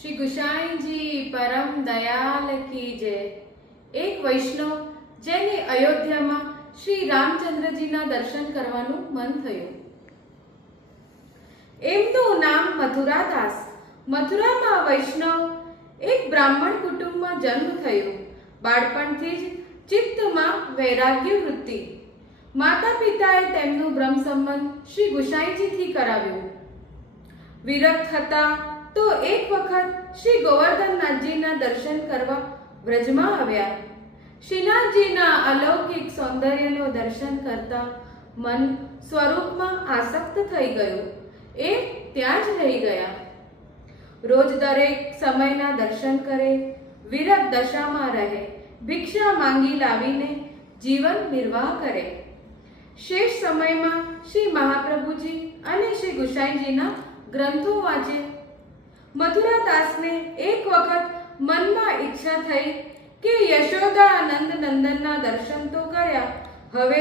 श्री गुसाई जी परम दयाल की जय। एक वैष्णव जेने अयोध्या में श्री रामचंद्रजी ना दर्शन करवानु मन थयुं। एमनु नाम मथुरादास। मथुरा में वैष्णव एक ब्राह्मण कुटुंब में जन्म थयो। बाळपणथी ज चित्त में वैराग्य वृत्ति। माता पिताए तेमनु ब्रह्म संबंध श्री गुसाईजी थी कराव्यो। विरक्त हता तो एक वखत श्री गोवर्धननाथजी ना दर्शन करवा व्रज में आव्या। श्रीनाथजी ना अलौकिक सौंदर्यनो दर्शन करता मन स्वरूप में आसक्त थई गयो। ए त्याज रही गया। रोज दरेक समय ना दर्शन करे, विरक्त दशा में रहे, भिक्षा मांगी लावीने जीवन निर्वाह करे। शेष समय में श्री महाप्रभुजी अने श्री गुसाईजी ना ग्रंथों वांचे। मथुरादास ने एक वखत मन में इच्छा थई के यशोदानंद नंदन ना दर्शन तो कर्या, हवे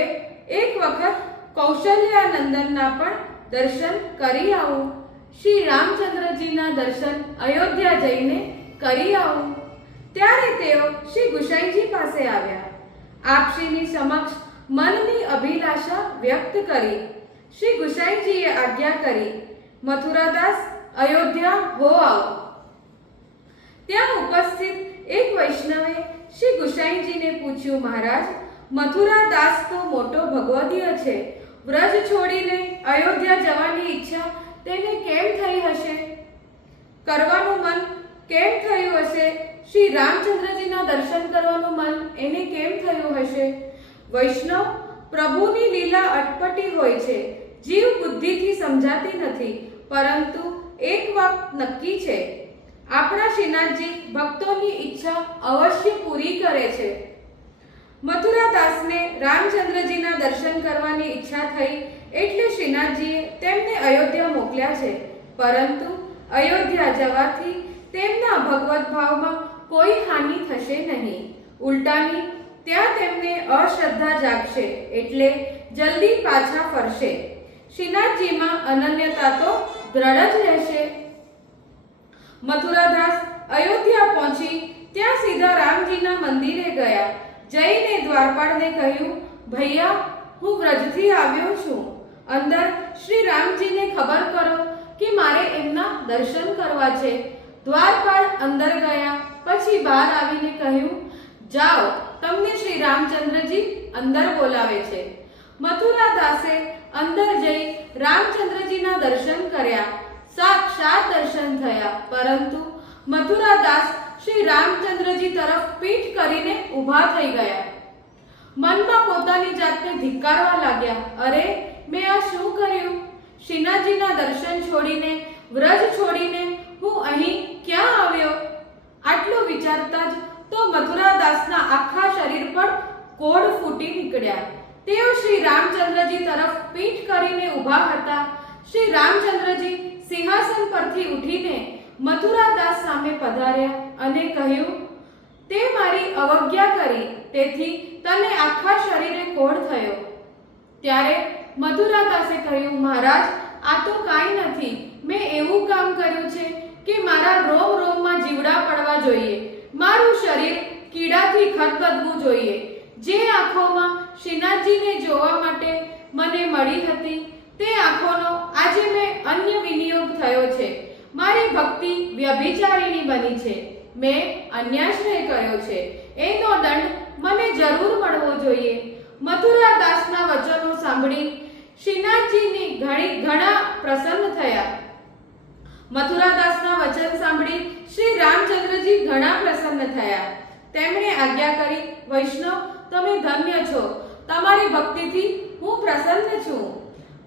एक वखत कौशल्यानंदन ना पण दर्शन करी आऊं। श्री रामचंद्रजी ना दर्शन अयोध्या जईने करी आऊं। त्यारे तेओ श्री गुसाईजी पासे आव्या। आपश्रीनी समक्ष मननी अभिलाषा व्यक्त करी। श्री गुसाईजीए आज्ञा करी, मथुरादास अयोध्या हो आओ। त्या उपस्थित एक वैष्णवे श्री गुसाईजी ने पूछ्યું, महाराज, मथुरादास तो मोटो भगवदीय छे, व्रज छोड़ीने अयोध्या जवानी इच्छा तेने केम थई हशे? करवानुं मन केम थयुं हशे? श्री रामचंद्रजीना दर्शन करवानुं मन एने केम थयुं हशे? वैष्णव प्रभुनी लीला अटपटी होय छे, जीव बुद्धिथी समजाती नथी, परंतु एक વાત નક્કી છે, આપણા શ્રીનાથજી ભક્તોની ઈચ્છા અવશ્ય પૂરી કરે છે। મથુરાદાસને રામચંદ્રજીના દર્શન કરવાની ઈચ્છા થઈ એટલે શ્રીનાથજીએ તેમને અયોધ્યા મોકલ્યા છે, પરંતુ અયોધ્યા જવાથી તેમના ભગવત ભાવમાં કોઈ હાનિ થશે નહીં, ઉલટાની ત્યાં તેમને અશ્રદ્ધા જાગશે એટલે જલ્દી પાછા ફરશે। શ્રીનાથજીમાં અનન્યતા તો દ્રઢ ज રહેશે। मथुरादास अयोध्या पहुंची त्या सीधा रामजीना मंदिरे गया। जईने द्वारपाळने કહ્યું, भैया હું વ્રજથી આવ્યો છું, અંદર શ્રી રામજીને ખબર કરો કે મારે એમના દર્શન કરવા છે। દ્વારપાળ અંદર ગયા, પછી બહાર આવીને કહ્યું, જાઓ, તમને શ્રી રામચંદ્રજી અંદર બોલાવે છે। મથુરાદાસે અંદર જઈ રામચંદ્રજીના દર્શન કર્યા। साक्षात दर्शन थया, परंतु मथुरादास श्री रामचंद्रजी तरफ पीठ करीने उभा थई गया। मन में पोतानी जातने धिक्कारवा लाग्या, अरे मैं आ शुं कर्युं? श्रीनाथजीना दर्शन छोड़ीने, व्रज छोड़ीने हूँ अहीं क्यां आव्यो? आटलो विचारता ज तो मथुरादासना आखा शरीर पर कोड़ फूटी निकळ्या। तेओ श्री रामचंद्रजी तरफ पीठ करीने उभा हता। श्री रामचंद्रजी सिंहासन परथी उठीने मथुरादास सामे पधार्या अने કહ્યું, તે મારી અવજ્ઞા કરી, તેથી તને આખા શરીરે કોઢ થયો। ત્યારે મથુરાદાસે કહ્યું, મહારાજ, આ તો કાંઈ નથી, મેં એવું કામ કર્યું છે કે મારા રોમ રોમમાં જીવડા પડવા જોઈએ, મારું શરીર કીડાથી ખદબદવું જોઈએ। જે આંખોમાં શ્રીનાથજીને જોવા માટે મને મળી હતી તે આંખોનો આજે મેં અન્ય વિનિયોગ થયો છે। મારી ભક્તિ વ્યભિચારીણી બની છે, મેં અન્યાશ્રય કર્યો છે, એનો દંડ મને જરૂર મળવો જોઈએ। મથુરાદાસના વચનો સાંભળી શ્રીનાથજીની ઘણા પ્રસન્ન થયા। મથુરાદાસના વચન સાંભળી શ્રી રામચંદ્રજી ઘણા પ્રસન્ન થયા। તેમણે આજ્ઞા કરી, વૈષ્ણવ, તમે ધન્ય છો, તમારી ભક્તિથી હું પ્રસન્ન છું।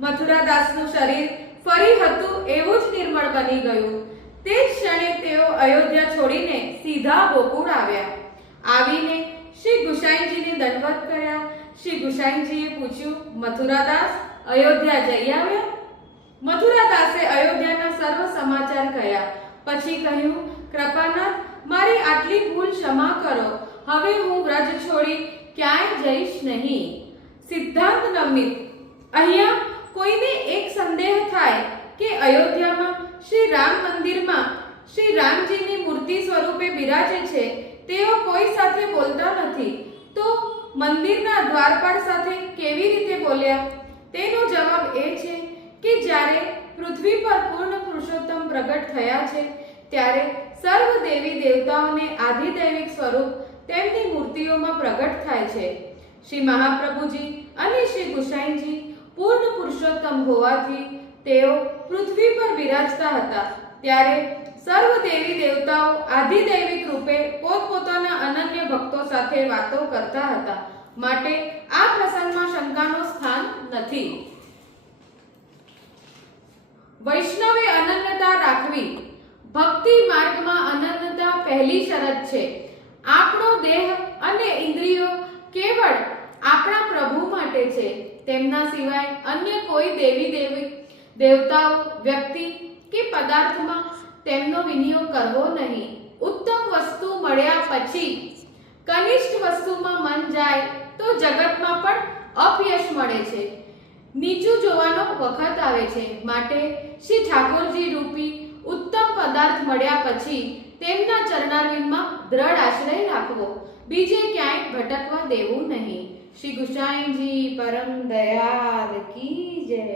મથુરાદાસનું શરીર ફરી હતું એવું જ નિર્મળ બની ગયું। તે જ ક્ષણે તેઓ અયોધ્યા છોડીને સીધા ગોકુળ આવ્યા। આવીને શ્રી ગુસાઈજીને દંડવત કર્યા। શ્રી ગુસાઈજીએ પૂછ્યું, મથુરાદાસ, અયોધ્યા જઈ આવ્યા? મથુરાદાસે અયોધ્યાના સર્વ સમાચાર કહ્યા। પછી કહ્યું, કૃપાનાથ, મારી આટલી ભૂલ ક્ષમા કરો, હવે હું વ્રજ છોડી ક્યાંય જઈશ નહીં। સિદ્ધાંત નમિત અહીંયા કોઈને એક સંદેહ થાય કે અયોધ્યામાં શ્રી રામ મંદિરમાં શ્રી રામજીને સાથે બોલતા નથી તો મંદિરના દ્વારપાળ સાથે કેવી રીતે બોલ્યા? તેનો જવાબ એ છે કે જ્યારે પૃથ્વી પર પૂર્ણ પુરુષોત્તમ પ્રગટ થયા છે ત્યારે સર્વ દેવી દેવતાઓને આધિદૈવિક સ્વરૂપ તેમની મૂર્તિઓમાં પ્રગટ થાય છે. શ્રી મહાપ્રભુજી અને શ્રી ગુસાઈજી પૂર્ણ પુરુષોત્તમ હોવાથી તેઓ પૃથ્વી પર બિરાજતા હતા. ત્યારે સર્વ દેવી દેવતાઓ આધિદૈવિક રૂપે પોતપોતાના અનન્ય ભક્તો સાથે વાતો કરતા હતા. માટે આ પ્રસંગમાં શંકાનું સ્થાન નથી. વૈષ્ણવે અનન્યતા રાખવી. ભક્તિ માર્ગમાં અનન્યતા પહેલી શરત છે. આપણો દેહ અને ઇન્દ્રિયો કેવળ આપણા પ્રભુ માટે છે. તેમના સિવાય અન્ય કોઈ દેવી દેવતાઓ, વ્યક્તિ કે પદાર્થમાં તેમનો વિનિયોગ કરવો નહીં. ઉત્તમ વસ્તુ મળ્યા પછી કનિષ્ઠ વસ્તુમાં મન જાય તો જગતમાં પણ અપયશ મળે છે, નીચું જોવાનો વખત આવે છે. માટે શ્રી ઠાકોરજી રૂપી ઉત્તમ પદાર્થ મળ્યા પછી તેમના ચરણારવિંદમાં દ્રઢ આશ્રય રાખવો, બીજે ક્યાંય ભટકવા દેવું નહીં. શ્રી ગુસાઈજી પરમ દયાલ કી જય.